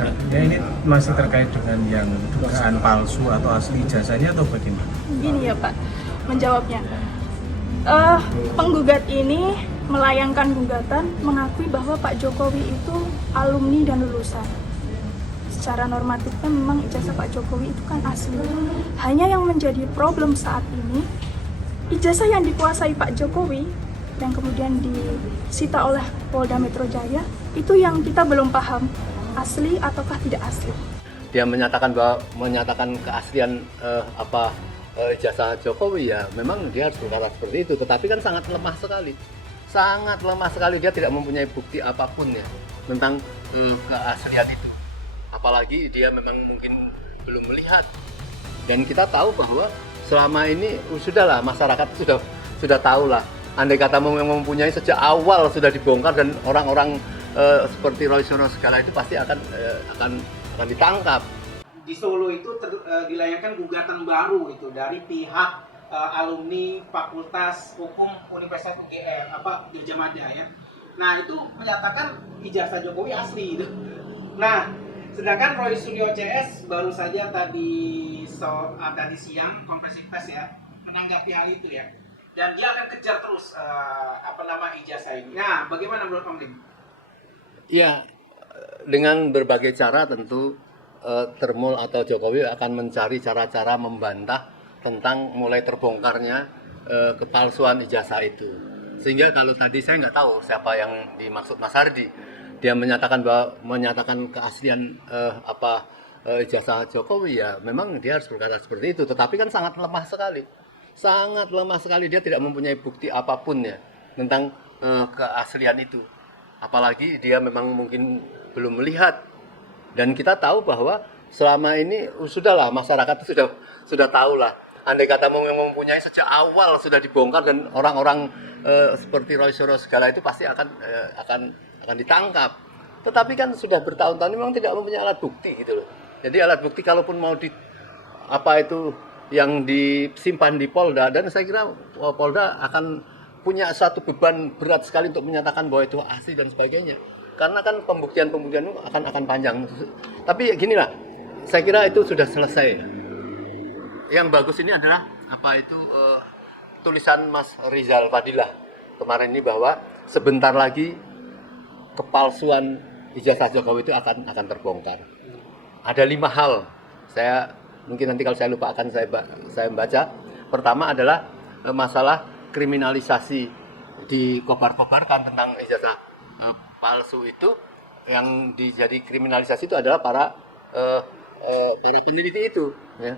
Nah, ya ini masih terkait dengan yang dugaan palsu atau asli ijazahnya atau bagaimana? Gini ya Pak, menjawabnya. Penggugat ini melayangkan gugatan mengakui bahwa Pak Jokowi itu alumni dan lulusan. Secara normatifnya memang ijazah Pak Jokowi itu kan asli. Hanya yang menjadi problem saat ini, ijazah yang dikuasai Pak Jokowi yang kemudian disita oleh Polda Metro Jaya itu yang kita belum paham asli ataukah tidak asli. Dia menyatakan keaslian ijazah Jokowi, ya memang dia harus berkata seperti itu, tetapi kan sangat lemah sekali dia tidak mempunyai bukti apapun ya tentang keaslian itu, apalagi dia memang mungkin belum melihat. Dan kita tahu bahwa selama ini sudahlah masyarakat sudah tahu lah, andai kata mempunyai sejak awal sudah dibongkar dan orang-orang seperti Roy Suryo segala itu pasti akan ditangkap. Di Solo itu dilayangkan gugatan baru itu dari pihak alumni Fakultas Hukum Universitas UGM Gajah Mada ya. Nah itu menyatakan ijazah Jokowi asli itu. Nah sedangkan Roy Suryo CS baru saja tadi siang konferensi pers ya menanggapi hal itu ya. Dan dia akan kejar terus ijazah ini. Nah bagaimana menurut Om Lim? Ya, dengan berbagai cara tentu Termul atau Jokowi akan mencari cara-cara membantah tentang mulai terbongkarnya kepalsuan ijazah itu. Sehingga kalau tadi saya nggak tahu siapa yang dimaksud Mas Hardi, dia menyatakan keaslian ijazah Jokowi, ya memang dia harus berkata seperti itu. Tetapi kan sangat lemah sekali dia tidak mempunyai bukti apapun ya tentang keaslian itu. Apalagi dia memang mungkin belum melihat. Dan kita tahu bahwa selama ini sudahlah masyarakat sudah tahu lah. Andai kata mempunyai sejak awal sudah dibongkar dan orang-orang seperti Roy Suryo segala itu pasti akan ditangkap. Tetapi kan sudah bertahun-tahun memang tidak mempunyai alat bukti gitu loh. Jadi alat bukti kalaupun mau yang disimpan di Polda, dan saya kira Polda akan punya satu beban berat sekali untuk menyatakan bahwa itu asli dan sebagainya. Karena kan pembuktian itu akan panjang. Tapi ginilah, saya kira itu sudah selesai. Yang bagus ini adalah tulisan Mas Rizal Fadilah kemarin ini bahwa sebentar lagi kepalsuan ijazah Jokowi itu akan terbongkar. Ada 5 hal. Saya mungkin nanti kalau saya lupa akan saya baca. Pertama adalah masalah kriminalisasi, dikobar-kobarkan tentang ijazah palsu itu. Yang dijadi kriminalisasi itu adalah para peneliti itu ya.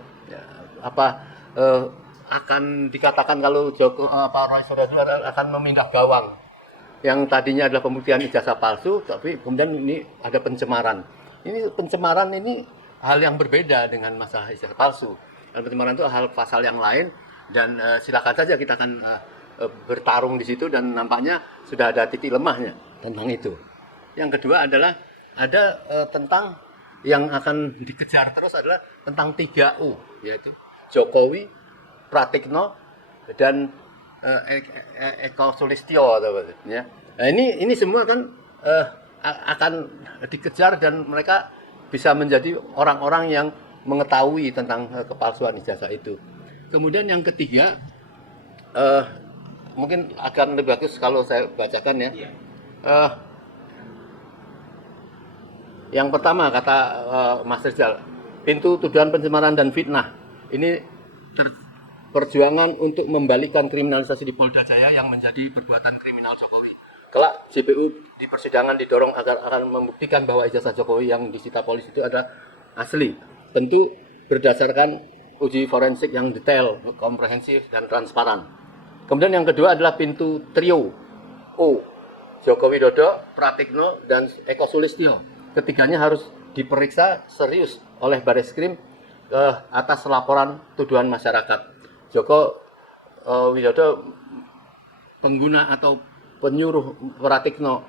Akan dikatakan kalau Roy Suryo akan memindah gawang yang tadinya adalah pembuktian ijazah palsu, tapi kemudian ini ada pencemaran. Pencemaran ini hal yang berbeda dengan masalah ijazah palsu. Dan pencemaran itu hal pasal yang lain, dan silakan saja kita akan bertarung di situ, dan nampaknya sudah ada titik lemahnya tentang itu. Yang kedua adalah ada tentang yang akan dikejar terus adalah tentang 3U, yaitu Jokowi, Pratikno, dan Eko Sulistyo, ya. Nah, ini semua kan akan dikejar dan mereka bisa menjadi orang-orang yang mengetahui tentang kepalsuan ijazah itu. Kemudian yang ketiga, mungkin akan lebih bagus kalau saya bacakan ya. Yang pertama kata Mas Rizal, pintu tuduhan pencemaran dan fitnah. Ini perjuangan untuk membalikkan kriminalisasi di Polda Jaya yang menjadi perbuatan kriminal Jokowi. Kelak JPU di persidangan didorong agar akan membuktikan bahwa ijazah Jokowi yang disita polisi itu adalah asli. Tentu berdasarkan uji forensik yang detail, komprehensif, dan transparan. Kemudian yang kedua adalah pintu trio O, Joko Widodo, Pratikno, dan Eko Sulistyo. Ketiganya harus diperiksa serius oleh Bareskrim atas laporan tuduhan masyarakat. Joko Widodo pengguna atau penyuruh Pratikno,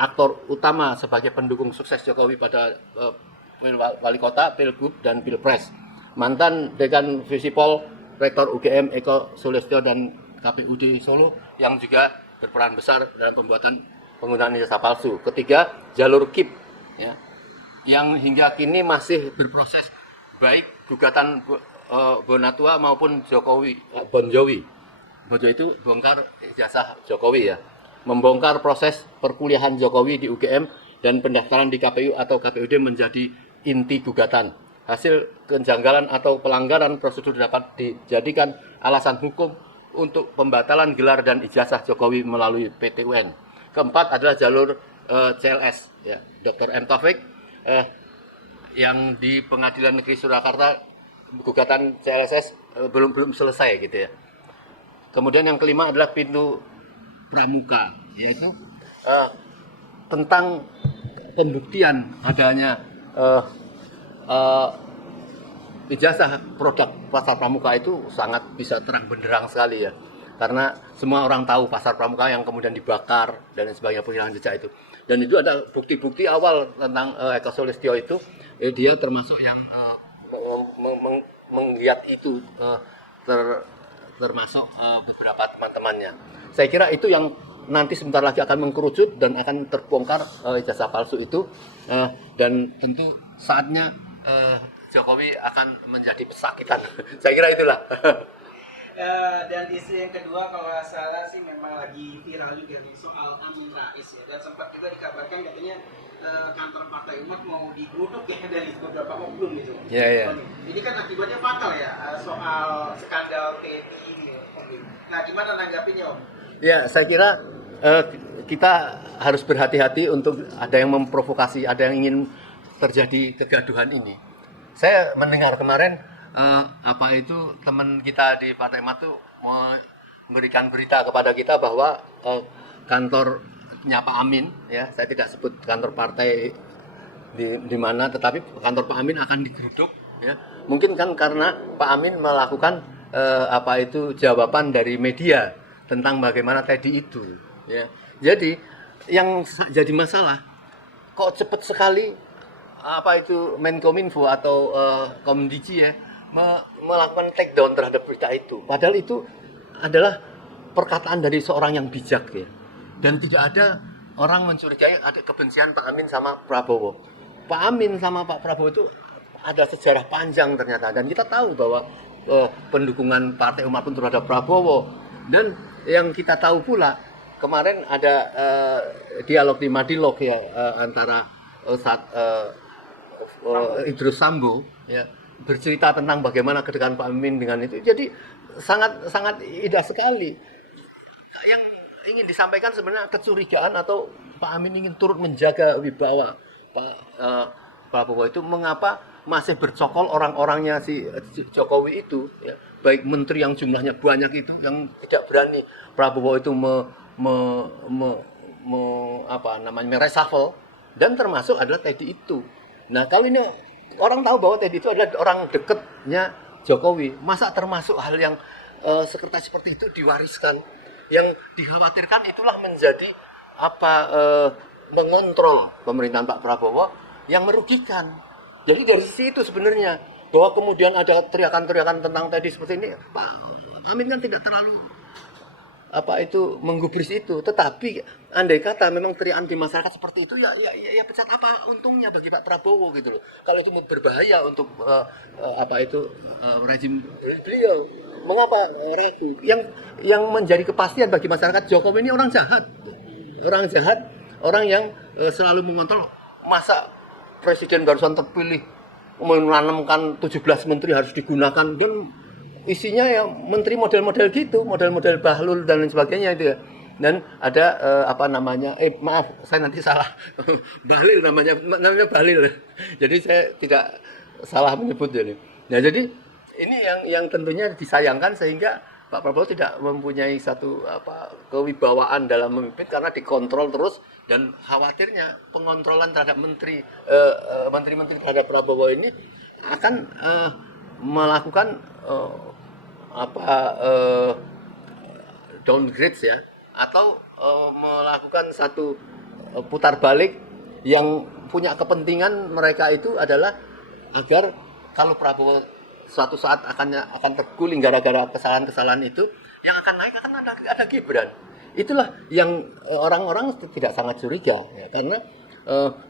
aktor utama sebagai pendukung sukses Jokowi pada wali kota, pilgub, dan pilpres. Mantan dekan Visipol, rektor UGM Eko Sulistyo, dan KPUD Solo yang juga berperan besar dalam penggunaan ijazah palsu. Ketiga, jalur KIP, ya. yang hingga kini masih berproses, baik gugatan Bonatua maupun Bonjowi itu bongkar ijazah Jokowi ya, membongkar proses perkuliahan Jokowi di UGM dan pendaftaran di KPU atau KPUD menjadi inti gugatan. Hasil kejanggalan atau pelanggaran prosedur dapat dijadikan alasan hukum untuk pembatalan gelar dan ijazah Jokowi melalui PT UN. Keempat adalah jalur CLS ya, Dr. M. Taufik yang di Pengadilan Negeri Surakarta gugatan CLSS belum selesai gitu ya. Kemudian yang kelima adalah pintu pramuka, yaitu tentang pembuktian adanya ijazah produk pasar pramuka itu sangat bisa terang benderang sekali ya. Karena semua orang tahu pasar pramuka yang kemudian dibakar dan sebagainya, penghilangan jejak itu. Dan itu ada bukti-bukti awal tentang Eko Sulistyo itu, dia termasuk yang menggiat itu, termasuk beberapa teman-temannya. Saya kira itu yang nanti sebentar lagi akan mengkerucut dan akan terbongkar ijazah palsu itu, dan tentu saatnya Jokowi akan menjadi pesakitan. Saya kira itulah. Dan isu yang kedua kalau nggak salah sih memang lagi viral juga nih soal Amin Rais ya, dan sempat kita dikabarkan katanya kantor Partai Umat mau digeruduk ya dari beberapa oknum gitu. Iya. Ini kan akibatnya fatal ya soal skandal TNI ini Om. Nah gimana nanggapinya Om? Ya, saya kira kita harus berhati-hati untuk ada yang memprovokasi, ada yang ingin terjadi kegaduhan ini. Saya mendengar kemarin teman kita di Partai Umat itu memberikan berita kepada kita bahwa kantornya Pak Amin ya, saya tidak sebut kantor partai di mana, tetapi kantor Pak Amin akan digeruduk ya. Mungkin kan karena Pak Amin melakukan jawaban dari media tentang bagaimana tadi itu ya. Jadi yang jadi masalah kok cepat sekali Menkominfo atau Komdigi ya melakukan take down terhadap berita itu. Padahal itu adalah perkataan dari seorang yang bijak ya. Dan tidak ada orang mencurigai ada kebencian Pak Amin sama Prabowo. Pak Amin sama Pak Prabowo itu ada sejarah panjang ternyata, dan kita tahu bahwa pendukungan Partai Umat pun terhadap Prabowo. Dan yang kita tahu pula kemarin ada dialog di Madilog ya, antara Idrus Sambo ya, bercerita tentang bagaimana kedekatan Pak Amin dengan itu. Jadi sangat indah sekali. Yang ingin disampaikan sebenarnya kecurigaan atau Pak Amin ingin turut menjaga wibawa Pak Prabowo itu, mengapa masih bercokol orang-orangnya si Jokowi itu ya, baik menteri yang jumlahnya banyak itu yang tidak berani Prabowo itu mereshuffle, dan termasuk adalah Teddy itu. Nah, kalau ini orang tahu bahwa Teddy itu adalah orang dekatnya Jokowi, masa termasuk hal yang seperti itu diwariskan? Yang dikhawatirkan itulah menjadi mengontrol pemerintahan Pak Prabowo yang merugikan. Jadi dari sisi itu sebenarnya, bahwa kemudian ada teriakan-teriakan tentang Teddy seperti ini, Pak Amin kan tidak terlalu menggubris itu. Tetapi andai kata memang teriakan di masyarakat seperti itu, ya pecat apa untungnya bagi Pak Prabowo gitu loh. Kalau itu berbahaya untuk rezim beliau, mengapa ragu? Yang menjadi kepastian bagi masyarakat, Jokowi ini orang jahat, orang yang selalu mengontrol. Masa presiden barusan terpilih menanamkan 17 menteri harus digunakan, dan isinya ya menteri model-model gitu, model-model Bahlul dan lain sebagainya itu ya. Dan ada maaf saya nanti salah, Bahlil namanya Bahlil. Jadi saya tidak salah menyebut ini. Nah, jadi ini yang tentunya disayangkan, sehingga Pak Prabowo tidak mempunyai satu kewibawaan dalam memimpin karena dikontrol terus, dan khawatirnya pengontrolan terhadap menteri-menteri terhadap Prabowo ini akan melakukan downgrade ya, atau melakukan satu putar balik yang punya kepentingan mereka itu adalah agar kalau Prabowo suatu saat akan terguling gara-gara kesalahan-kesalahan itu, yang akan naik akan ada Gibran. Itulah yang orang-orang tidak sangat curiga ya, karena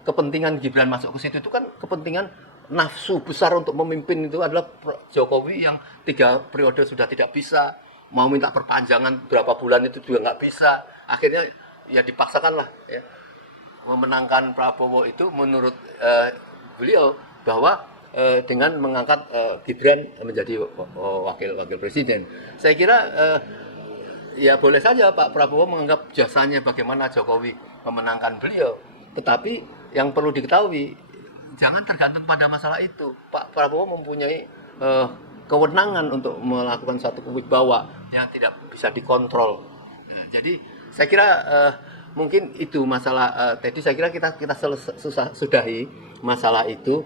kepentingan Gibran masuk ke situ itu kan kepentingan nafsu besar untuk memimpin itu adalah Jokowi yang 3 periode sudah tidak bisa, mau minta perpanjangan berapa bulan itu juga nggak bisa. Akhirnya ya dipaksakan lah ya, memenangkan Prabowo itu menurut beliau bahwa dengan mengangkat Gibran menjadi wakil presiden. Saya kira ya boleh saja Pak Prabowo menganggap jasanya bagaimana Jokowi memenangkan beliau. Tetapi yang perlu diketahui, jangan tergantung pada masalah itu. Pak Prabowo mempunyai kewenangan untuk melakukan satu wibawa yang tidak bisa dikontrol. Nah, jadi saya kira mungkin itu masalah tadi. Saya kira kita sudahi masalah itu.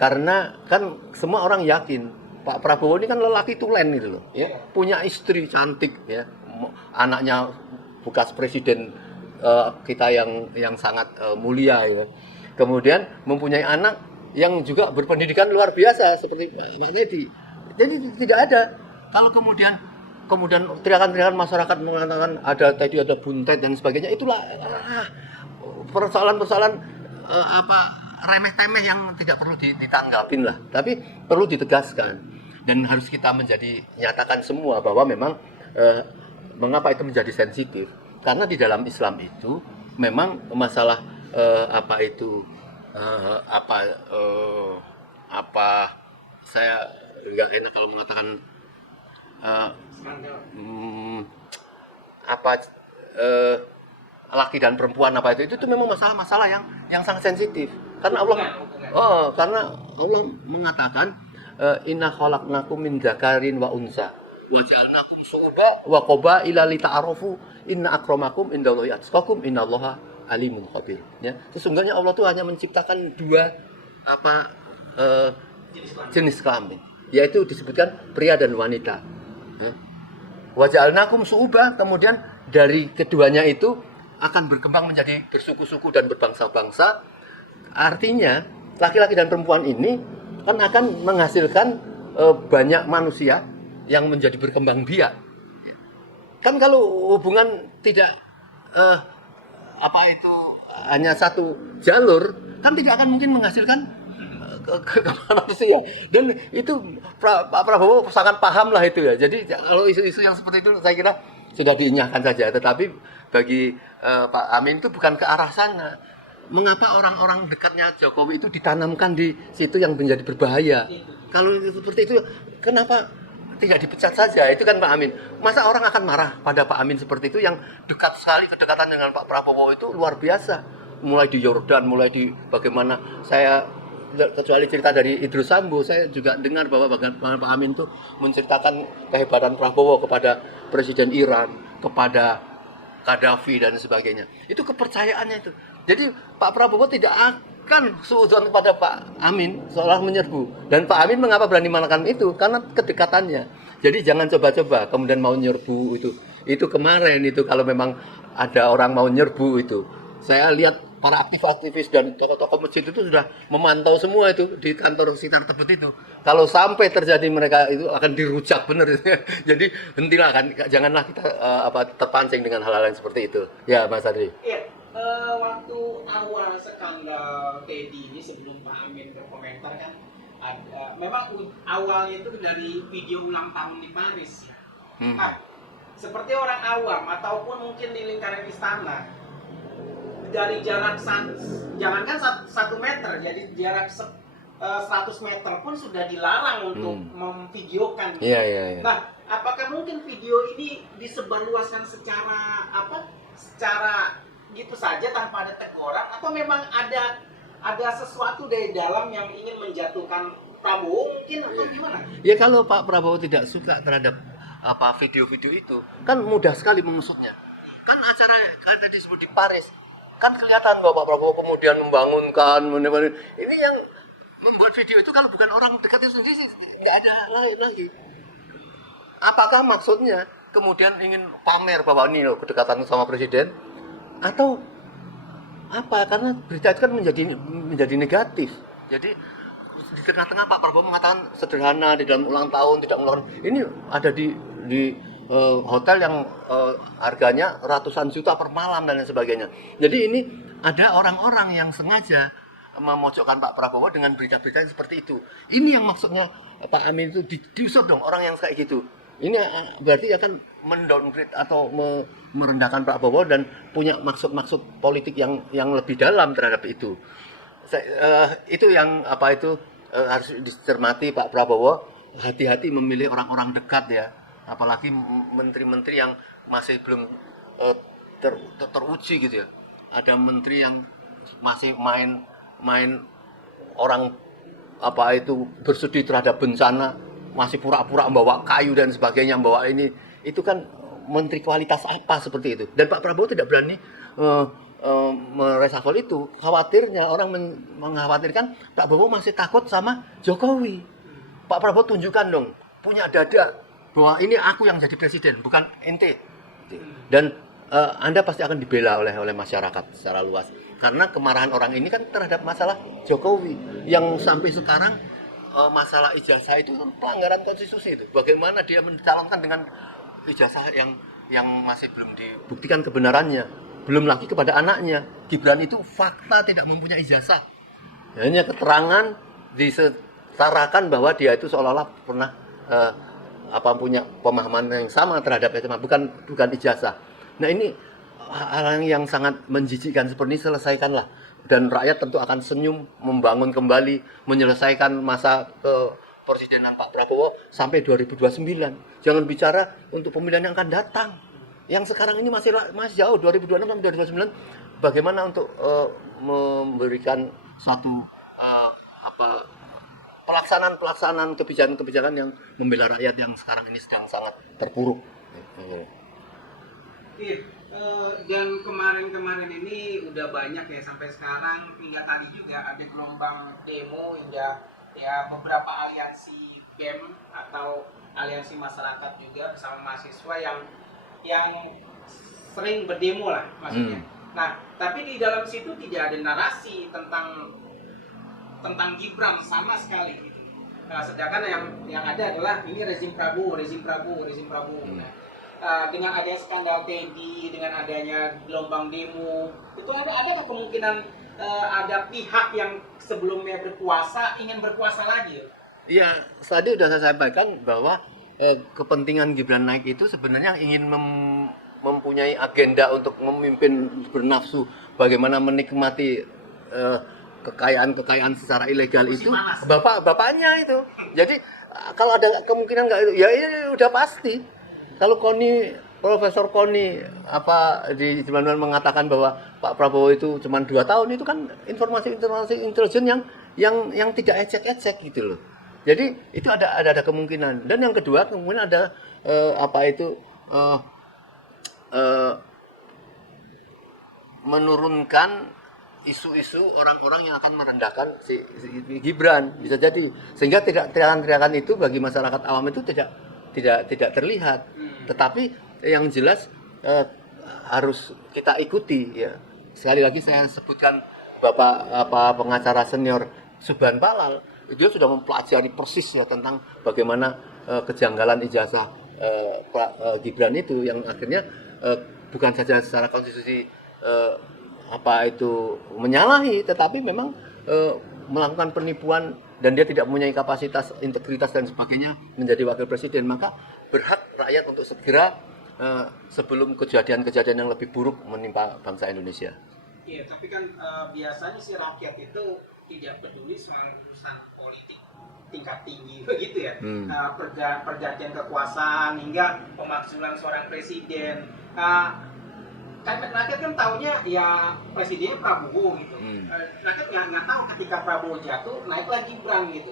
Karena kan semua orang yakin Pak Prabowo ini kan lelaki tulen gitu loh, ya. Punya istri cantik, ya. Anaknya bekas presiden kita yang sangat mulia, ya. Kemudian mempunyai anak yang juga berpendidikan luar biasa seperti Mas Teddy. Jadi tidak ada kalau kemudian teriakan-teriakan masyarakat mengatakan ada tadi ada buntet dan sebagainya, itulah persoalan-persoalan remeh-temeh yang tidak perlu ditanggapin lah, tapi perlu ditegaskan dan harus kita nyatakan semua bahwa memang mengapa itu menjadi sensitif, karena di dalam Islam itu memang masalah saya nggak enak kalau mengatakan laki dan perempuan itu memang masalah-masalah yang sangat sensitif. Karena Allah mengatakan inna khalaqnakum min dzakarin wa unsa wa ja'alnakum syu'uban wa qabaila lita'arafu inna akramakum indallahi atqakum innallaha alimun khabir. Ya, sesungguhnya Allah itu hanya menciptakan 2 jenis kelamin, yaitu disebutkan pria dan wanita. Wa ja'alnakum syu'uban, kemudian dari keduanya itu akan berkembang menjadi bersuku-suku dan berbangsa-bangsa. Artinya laki-laki dan perempuan ini kan akan menghasilkan banyak manusia yang menjadi berkembang biak. Kan kalau hubungan tidak hanya satu jalur, kan tidak akan mungkin menghasilkan manusia. Dan itu Pak Prabowo sangat paham lah itu ya. Jadi kalau isu-isu yang seperti itu saya kira sudah diinyahkan saja. Tetapi bagi Pak Amin itu bukan ke arah sana. Mengapa orang-orang dekatnya Jokowi itu ditanamkan di situ yang menjadi berbahaya? Kalau seperti itu, kenapa tidak dipecat saja? Itu kan Pak Amin. Masa orang akan marah pada Pak Amin seperti itu yang dekat sekali, kedekatan dengan Pak Prabowo itu luar biasa. Mulai di Yordan, mulai di bagaimana saya, kecuali cerita dari Idrus Sambo, saya juga dengar bahwa Pak Amin itu menceritakan kehebatan Prabowo kepada Presiden Iran, kepada Gaddafi dan sebagainya. Itu kepercayaannya itu. Jadi Pak Prabowo tidak akan suudzon kepada Pak Amin seolah menyerbu. Dan Pak Amin mengapa berani melakukan itu? Karena kedekatannya. Jadi jangan coba-coba kemudian mau nyerbu itu. Itu kemarin itu kalau memang ada orang mau nyerbu itu. Saya lihat para aktivis dan tokoh-tokoh masjid itu sudah memantau semua itu di kantor sekitar Tebet itu. Kalau sampai terjadi mereka itu akan dirujak benar. Jadi hentilah kan, janganlah kita terpancing dengan hal-hal yang seperti itu. Ya Mas Adri. Iya, waktu awal skandal Teddy ini sebelum Pak Amin berkomentar kan, memang awalnya itu dari video ulang tahun di Paris. Nah, seperti orang awam ataupun mungkin di lingkaran istana, dari jarak jangankan 1 meter, jadi jarak 100 meter pun sudah dilarang untuk memvideokan. Iya. Nah, apakah mungkin video ini disebarluaskan secara gitu saja tanpa ada teguran, atau memang ada sesuatu dari dalam yang ingin menjatuhkan Prabowo mungkin, atau gimana? Ya kalau Pak Prabowo tidak suka terhadap video-video itu, kan mudah sekali mengusutnya. Kan acara kan tadi disebut di Paris. Kan kelihatan bahwa Pak Prabowo kemudian membangunkan, ini yang membuat video itu kalau bukan orang dekat itu sendiri nggak ada lain lagi. Apakah maksudnya kemudian ingin pamer bahwa ini loh kedekatan sama presiden, atau apa? Karena berita itu kan menjadi negatif. Jadi di tengah-tengah Pak Prabowo mengatakan sederhana di dalam ulang tahun tidak mengeluarkan, ini ada di hotel yang harganya ratusan juta per malam dan lain sebagainya. Jadi ini ada orang-orang yang sengaja memojokkan Pak Prabowo dengan berita-berita yang seperti itu. Ini yang maksudnya Pak Amin itu diusut dong orang yang kayak gitu. Ini berarti akan mendowngrade atau merendahkan Pak Prabowo dan punya maksud-maksud politik yang lebih dalam terhadap itu. Itu yang harus dicermati Pak Prabowo, hati-hati memilih orang-orang dekat ya, apalagi menteri-menteri yang masih belum teruji gitu ya. Ada menteri yang masih main orang bersudi terhadap bencana, masih pura-pura membawa kayu dan sebagainya, membawa ini, itu kan menteri kualitas apa seperti itu. Dan Pak Prabowo tidak berani meresafel itu. Khawatirnya orang mengkhawatirkan Pak Prabowo masih takut sama Jokowi. Pak Prabowo tunjukkan dong, punya dada bahwa ini aku yang jadi presiden, bukan ente. Dan Anda pasti akan dibela oleh masyarakat secara luas. Karena kemarahan orang ini kan terhadap masalah Jokowi yang sampai sekarang masalah ijazah itu pelanggaran konstitusi itu. Bagaimana dia mencalonkan dengan ijazah yang masih belum dibuktikan kebenarannya, belum lagi kepada anaknya. Gibran itu fakta tidak mempunyai ijazah, hanya keterangan disetarakan bahwa dia itu seolah-olah pernah punya pemahaman yang sama terhadap SMA, bukan ijazah. Nah ini hal yang sangat menjijikkan seperti ini selesaikanlah, dan rakyat tentu akan senyum membangun kembali menyelesaikan masa kepresidenan Pak Prabowo sampai 2029. Jangan bicara untuk pemilihan yang akan datang. Yang sekarang ini masih jauh, 2026 sampai 2029. Bagaimana untuk memberikan suatu pelaksanaan kebijakan-kebijakan yang membela rakyat yang sekarang ini sedang sangat terpuruk. Iya, dan kemarin ini udah banyak ya sampai sekarang, hingga tadi juga ada gelombang demo hingga ya beberapa aliansi BEM atau aliansi masyarakat juga bersama mahasiswa yang sering berdemo lah maksudnya. Nah, tapi di dalam situ tidak ada narasi tentang Gibran sama sekali gitu. Nah, sedangkan yang ada adalah ini rezim Prabowo. Dengan adanya skandal Teddy, dengan adanya gelombang demo, itu ada kemungkinan ada pihak yang sebelumnya berkuasa ingin berkuasa lagi. Iya, tadi sudah saya sampaikan bahwa kepentingan Gibran naik itu sebenarnya ingin mempunyai agenda untuk memimpin bernafsu, bagaimana menikmati kekayaan secara ilegal itu bapaknya itu. Jadi kalau ada kemungkinan nggak itu, ya ini udah pasti. Kalau Profesor Koni di zaman mengatakan bahwa Pak Prabowo itu cuma 2 tahun, itu kan informasi intelijen yang tidak ecek-ecek gitu loh. Jadi itu ada kemungkinan. Dan yang kedua kemungkinan ada menurunkan isu-isu orang-orang yang akan merendahkan si Gibran, bisa jadi, sehingga teriakan-teriakan itu bagi masyarakat awam itu tidak terlihat. Tetapi yang jelas harus kita ikuti ya. Sekali lagi saya sebutkan Bapak pengacara senior Subhan Palal, dia sudah mempelajari persis ya tentang bagaimana kejanggalan ijazah Gibran itu, yang akhirnya bukan saja secara konstitusi menyalahi, tetapi memang melakukan penipuan, dan dia tidak mempunyai kapasitas, integritas dan sebagainya menjadi wakil presiden. Maka berhak rakyat untuk segera sebelum kejadian-kejadian yang lebih buruk menimpa bangsa Indonesia. Iya, tapi kan biasanya si rakyat itu tidak peduli soal urusan politik tingkat tinggi begitu ya. Pergantian kekuasaan hingga pemakzulan seorang presiden. Kan rakyat kan taunya ya presidennya Prabowo gitu. Rakyat nggak tahu ketika Prabowo jatuh naiklah Gibran gitu.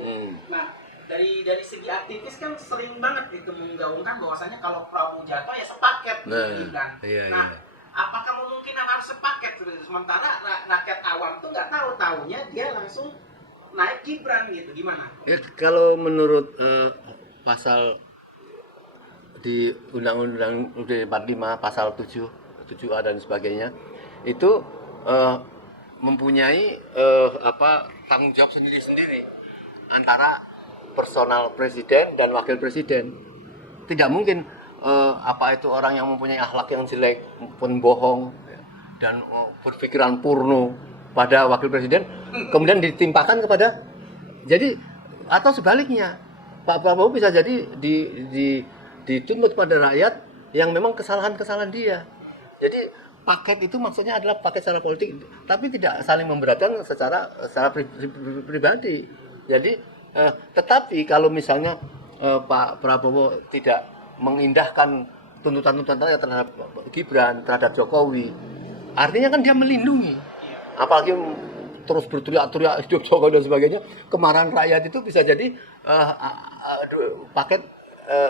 Nah, dari segi aktivis kan sering banget itu menggaungkan bahwasanya kalau Prabowo jatuh ya sepaket Gibran. Nah, apakah memungkinkan harus sepaket? Sementara rakyat awam tuh nggak taunya dia langsung naik Gibran gitu, gimana? Ya, kalau menurut pasal di Undang-Undang UUD 45 pasal 7A dan sebagainya itu mempunyai tanggung jawab sendiri-sendiri antara personal presiden dan wakil presiden. Tidak mungkin orang yang mempunyai akhlak yang jelek, pembohong, dan berpikiran purno pada wakil presiden, kemudian ditimpakan kepada, jadi atau sebaliknya Pak Prabowo bisa jadi dituntut pada rakyat yang memang kesalahan-kesalahan dia. Jadi paket itu maksudnya adalah paket secara politik, tapi tidak saling memberatkan secara pribadi. Jadi tetapi kalau misalnya Pak Prabowo tidak mengindahkan tuntutan-tuntutan terhadap Gibran, terhadap Jokowi, artinya kan dia melindungi. Apalagi terus berteriak-teriak hidup Jokowi dan sebagainya, kemarahan rakyat itu bisa jadi paket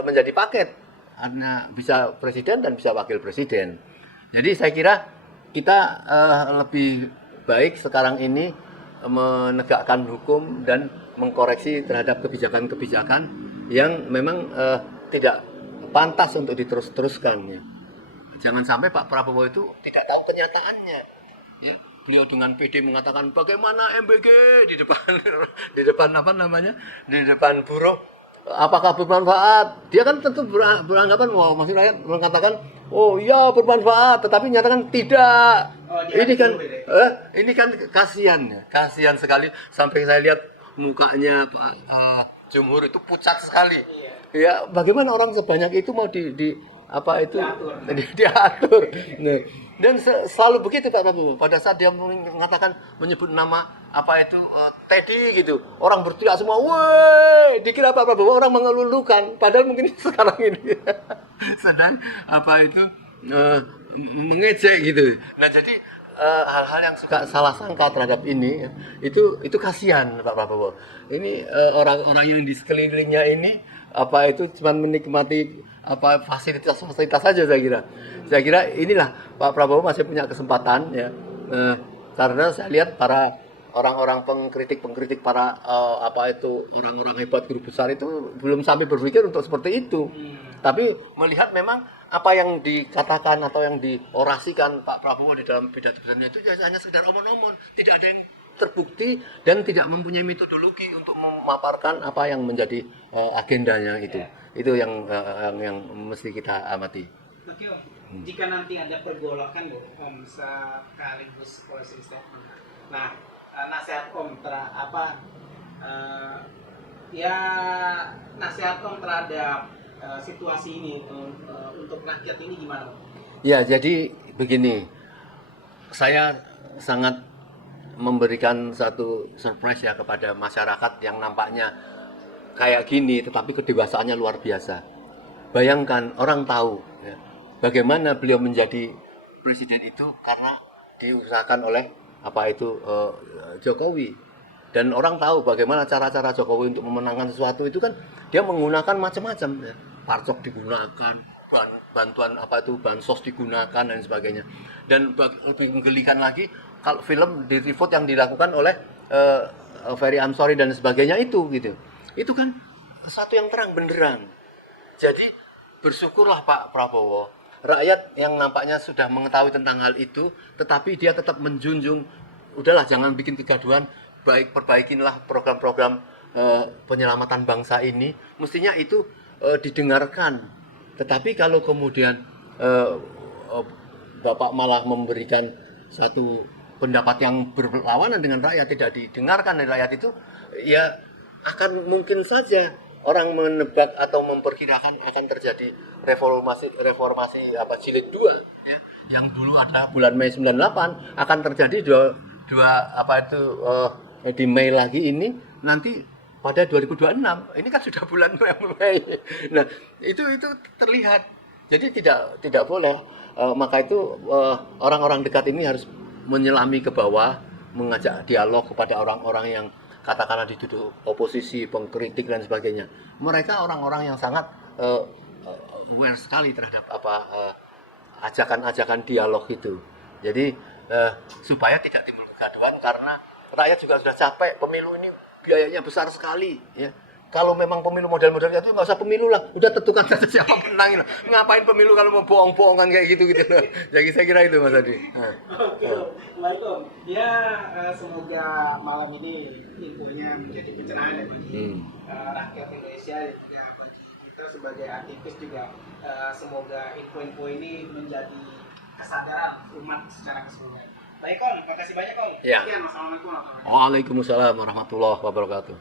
menjadi paket, karena bisa presiden dan bisa wakil presiden. Jadi saya kira kita lebih baik sekarang ini menegakkan hukum dan mengkoreksi terhadap kebijakan-kebijakan yang memang tidak pantas untuk diterus-teruskan. Ya. Jangan sampai Pak Prabowo itu tidak tahu kenyataannya. Ya. Beliau dengan PD mengatakan bagaimana MBG di depan apa namanya, di depan buruh, apakah bermanfaat? Dia kan tentu beranggapan, wah masih rakyat mengatakan, oh iya bermanfaat, tetapi nyatakan tidak. Ini kan kasihan sekali, sampai saya lihat mukanya Pak Jumhur itu pucat sekali. Ya, bagaimana orang sebanyak itu mau diatur. Nah, dan selalu begitu Pak Prabowo. Pada saat dia mengatakan, menyebut nama Teddy gitu, orang berteriak semua, woi, dikira Pak Prabowo orang mengelulukan, padahal mungkin sekarang ini sedang mengejek gitu. Nah, jadi hal-hal yang suka salah sangka terhadap ini itu kasihan Pak Prabowo. Ini orang-orang yang di sekelilingnya ini cuma menikmati fasilitas saja. Saya kira inilah Pak Prabowo masih punya kesempatan ya, karena saya lihat para orang-orang pengkritik para orang-orang hebat guru besar itu belum sampai berpikir untuk seperti itu. Tapi melihat memang apa yang dikatakan atau yang diorasikan Pak Prabowo di dalam pidato-pidatonya itu hanya sekedar omong-omong, tidak ada yang terbukti dan tidak mempunyai metodologi untuk memaparkan apa yang menjadi agendanya itu. Itu yang mesti kita amati. Oke, jika nanti ada pergolakan sekaligus closing statement. Nah, nasihat Om nasihat Om terhadap situasi ini untuk rakyat ini gimana? Ya, jadi begini, saya sangat memberikan satu surprise ya kepada masyarakat yang nampaknya kayak gini, tetapi kedewasaannya luar biasa. Bayangkan orang tahu ya, bagaimana beliau menjadi presiden itu karena diusahakan oleh Jokowi, dan orang tahu bagaimana cara-cara Jokowi untuk memenangkan sesuatu itu kan dia menggunakan macam-macam ya. Parcok digunakan, bantuan bansos digunakan dan sebagainya. Dan lebih menggelikan lagi kalau film di revote yang dilakukan oleh Ferry Amsari dan sebagainya itu kan satu yang terang benderang. Jadi bersyukurlah Pak Prabowo, rakyat yang nampaknya sudah mengetahui tentang hal itu, tetapi dia tetap menjunjung, udahlah jangan bikin kegaduhan, perbaikinlah program-program penyelamatan bangsa ini, mestinya itu didengarkan. Tetapi kalau kemudian Bapak malah memberikan satu pendapat yang berlawanan dengan rakyat, tidak didengarkan oleh rakyat, itu ya akan mungkin saja orang menebak atau memperkirakan akan terjadi reformasi jilid 2 ya. Yang dulu ada bulan Mei 98 akan terjadi di Mei lagi ini nanti pada 2026. Ini kan sudah bulan Mei. Nah, itu terlihat. Jadi tidak boleh. Maka itu orang-orang dekat ini harus menyelami ke bawah, mengajak dialog kepada orang-orang yang katakanlah dituduh oposisi, pengkritik dan sebagainya. Mereka orang-orang yang sangat aware sekali terhadap ajakan-ajakan dialog itu. Jadi supaya tidak timbul kegaduhan, karena rakyat juga sudah capek. Pemilu ini biayanya besar sekali ya. Kalau memang pemilu model-modelnya itu nggak usah pemilu lah, udah tentukan saja siapa menangin lah. Ngapain pemilu kalau mau bohong-bohongan kayak gitu loh. Jadi saya kira itu Mas Adi. Oke, baik Om. Ya semoga malam ini infonya menjadi pencerahan bagi rakyat Indonesia dan juga bagi kita sebagai aktivis juga. Semoga info-info ini menjadi kesadaran umat secara keseluruhan. Baik Om, terima kasih banyak Om. Ya. Sekian, wassalamualaikum warahmatullahi wabarakatuh. Waalaikumsalam warahmatullahi wabarakatuh.